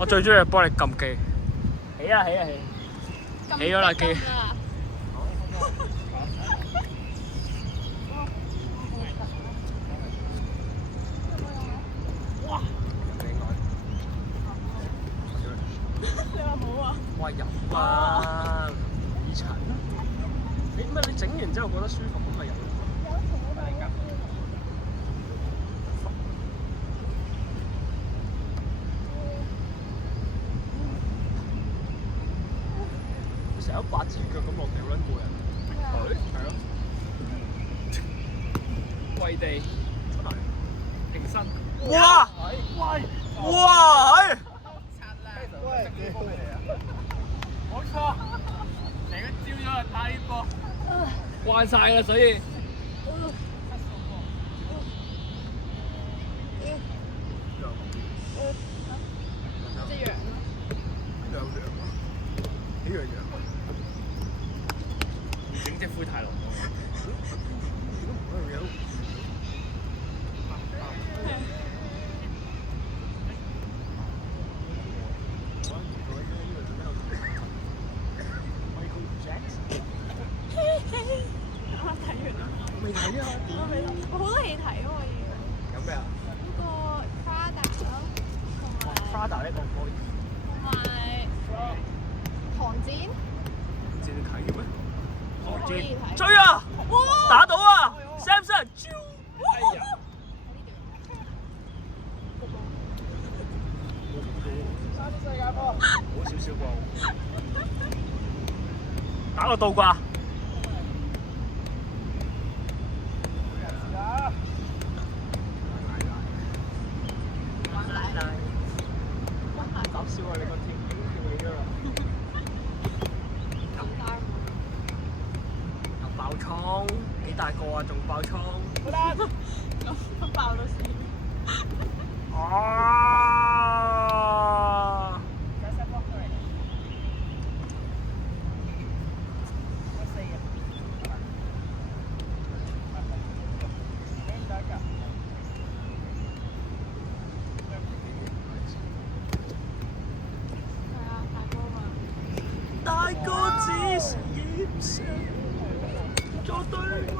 我最中意幫你撳機，起啊起啊起！起咗啦機。哇！你話冇啊？我話有啊，以塵。你乜你整完之後覺得舒服咁咪有？成日八字腳咁落地好撚攰啊！係咯，跪地出嚟，勁身。哇！哇！冇錯，成個朝咗嚟打呢波，慣晒啦，所以。隻羊呢樣羊，整隻灰太狼。未睇啊？我好多戲睇喎要。有咩啊？嗰個 Prada 咯，同埋 Prada 呢個可以。同埋寒戰。自己睇嘅咩？寒可以睇。追啊！打到啊 ！Samson， 哎呀！世界波，好少少啩。打個倒掛。搞笑啊！你個貼已經跳起咗啦。又爆倉，幾大個啊？仲爆倉。咁爆到先。啊！大哥只是掩飾，在對我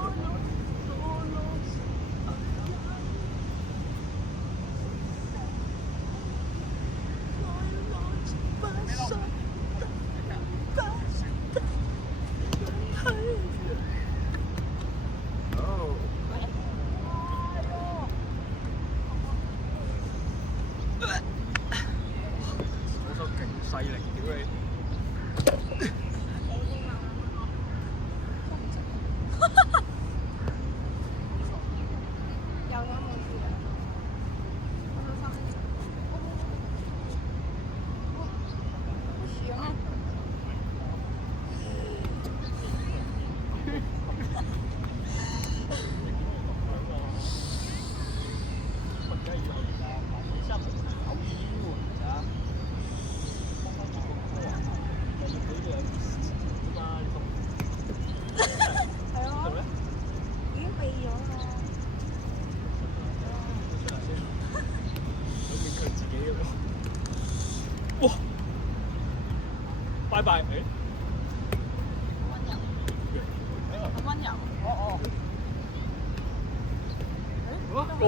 我手勁細力，屌你！哇！拜拜。咁温柔。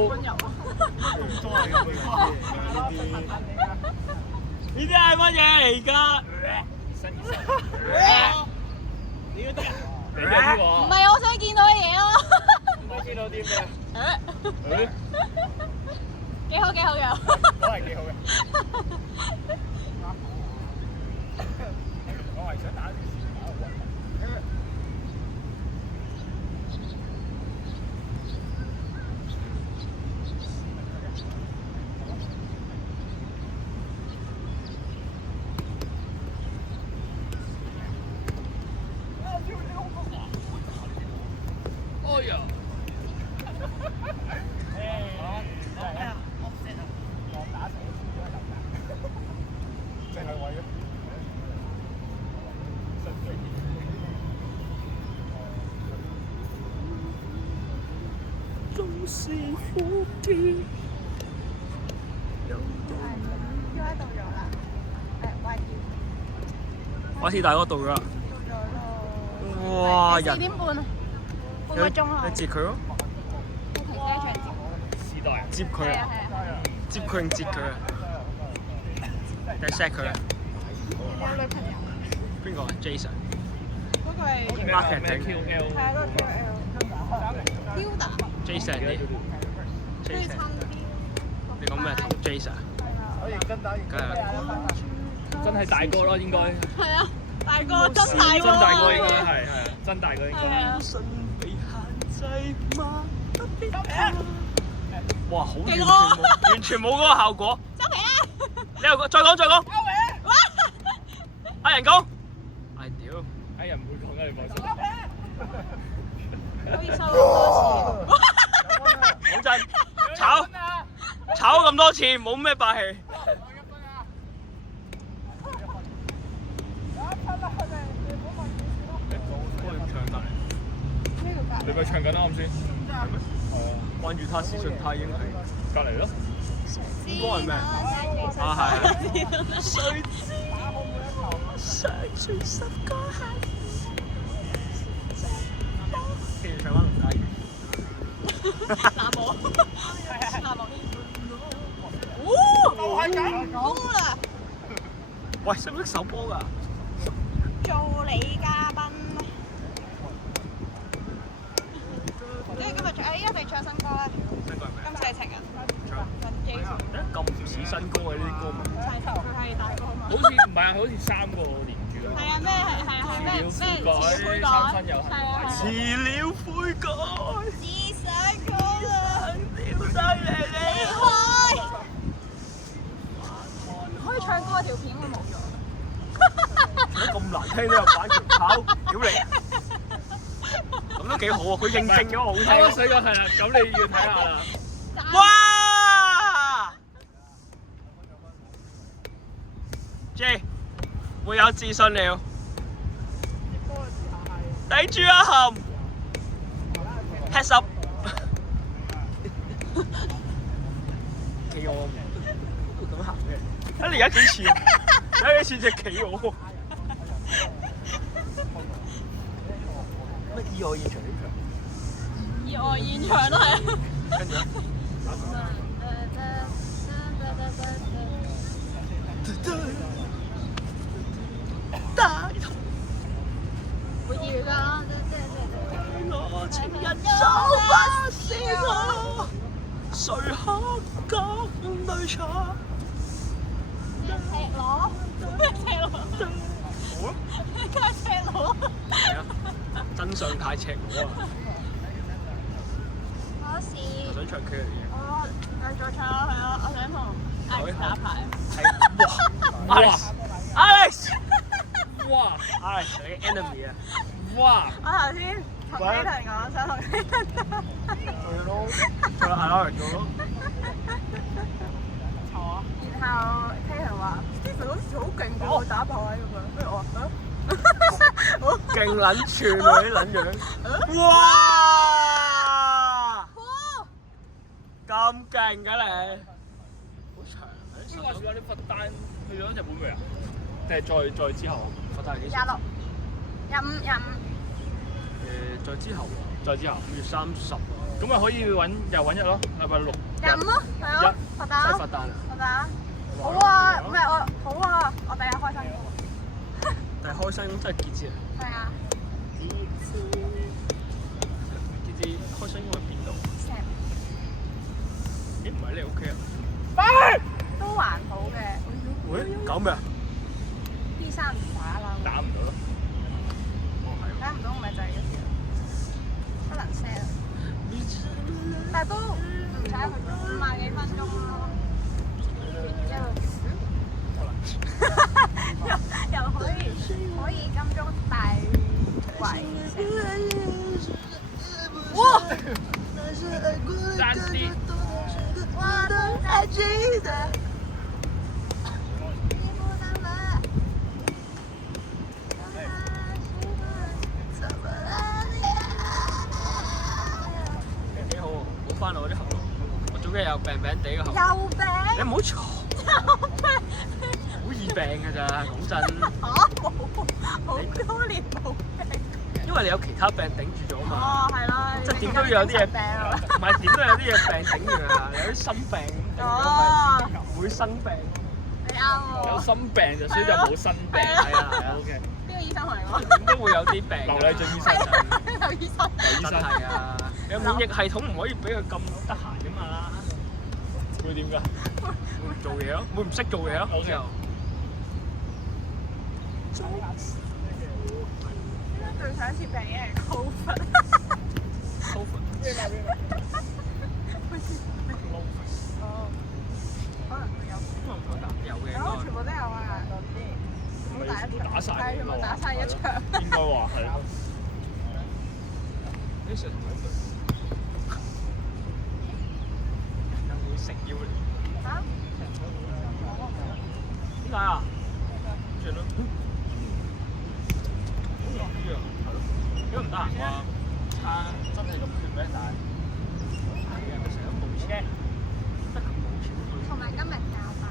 温柔。呢啲係乜嘢嚟㗎？你嗰啲啊？你嗰啲喎。唔係我想見到嘅嘢咯。我見到啲咩？幾好幾好嘅。都係幾好嘅。我係想打條線打個運。哎呀！淨係為咗總是苦澀。要喺度咗啦。海事大哥到咗啦。哇！ 4點半啊，半個鐘啊。你接佢咯。停車場時代接佢啊！接佢定接佢啊？定係 set 佢啊？你有女朋友？邊個啊 ？Jason。嗰個係 marketing。係啊，嗰個 QL。Hilda。 Jason 啲。最親 Jason。啲。你講咩同 Jason？梗係。真係大哥咯，應該係啊，大哥真大喎。真大哥應該係啊，真大哥應該。哇！好完全冇嗰個效果。收皮啦！你又再講再講。哇！阿人講。唉屌！哎人唔會講嘅，你放心。可以收咁多次。好陣，炒咁多次，冇咩霸氣。你咪唱緊啱先。關於他私信他已經係隔離咯。應該係咩？啊係。誰知上傳10個係。跟住唱翻龍家語。南無。南無。哦，攻啦！喂，識唔識手波㗎？做你嘉賓。即係今日唱，依家你唱新歌啦。新歌係咩？今世情人。唱。咁唔似新歌嘅呢啲歌名。齊頭佢係大哥嘛？好似唔係啊，好似3個連住咯。係啊，咩係咩咩悔改三生有幸。係啊。遲了悔改，只想過兩秒帶你離開。可以唱歌條片會冇咗。開。咁難聽都有版權炒，屌你！咁都幾好喎，佢認證咗好聽。我水過係啦，咁你要睇下啦。哇 ！J， 會有自信了。抵住啊含 ，heads up。企鵝咁行嘅，你而家幾似？而家幾似隻企鵝？乜意外現場呢場？意外現場都係。跟住咧。會要㗎，我情人走不是我，誰可講對錯？赤裸，咩赤裸？好咯。梗係赤裸。係啊，真相太赤裸啊！嗰時我想唱 K 嚟嘅。我繼續唱落去咯，我想同 Alex 打牌。哇 ！Alex， 哇 Alex 你嘅 enemy 啊！哇！我頭先同 Kayton 講，想同 Kayton 打。做咯，做啦，係咯，做咯。然後 Kayton 話 Stephen 好似好勁喎，打牌咁樣，跟住我話勁撚串喎啲撚樣。哇！咁勁嘅你，好長啊！呢個話説話，你佛誕去咗日本未啊？定係再之後啊？佛誕幾時？ 26、25。再之後喎，再之後5月30。咁咪可以又揾日咯，禮拜6。25咯，係咯，佛真係誕。佛誕啊！佛誕。好啊，唔係我好啊，我第日開心。但係開心真係結節啊！係啊。結節開心應該喺邊度？咦，唔係你屋企啊？都還好嘅。喂，搞咩啊？ P3唔打啦。打唔到咯。哦，係喎。打唔到我咪就係嗰時咯，不能 set。但係都唔使去50幾分鐘咯。又可以金鐘大圍食。哇！爭啲。我都還記得。幾好喎，好翻我啲喉嚨。我早幾日又病病地個喉。有病。你唔好嘈。有病。好易病㗎咋，講真。嚇冇，好多年冇病。因為你有其他病頂住咗嘛。哦，係啦，即係點都有啲嘢病啊。唔係點都有啲嘢病頂住啊！有啲心病頂咗咪唔會生病。你啱喎。有心病就所以就冇新病。係啊係啊。 OK。邊個醫生同你講？點都會有啲病。劉麗俊醫生有醫生。真係啊！有免疫系統唔可以俾佢咁得閒㗎嘛。會點㗎？會唔做嘢咯？會唔識做嘢咯？好似又。對上一次病嘅係 Covid。Covid。哦，可能會有。有嘅。有，全部都有啊。係咪打晒？係全部打晒一場。應該話係。呢時同佢有冇食腰嚟？嚇？點解啊？轉咯。因為唔得閒啩，差真係咁缺咩？但係係啊，佢成日都冇車，得咁冇錢去。同埋今日教班，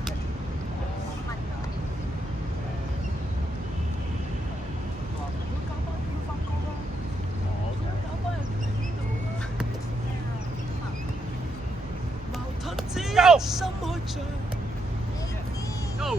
問咗。話會教班要發覺咯。哦，OK。教班又嚟呢度。矛盾之心開着。Go！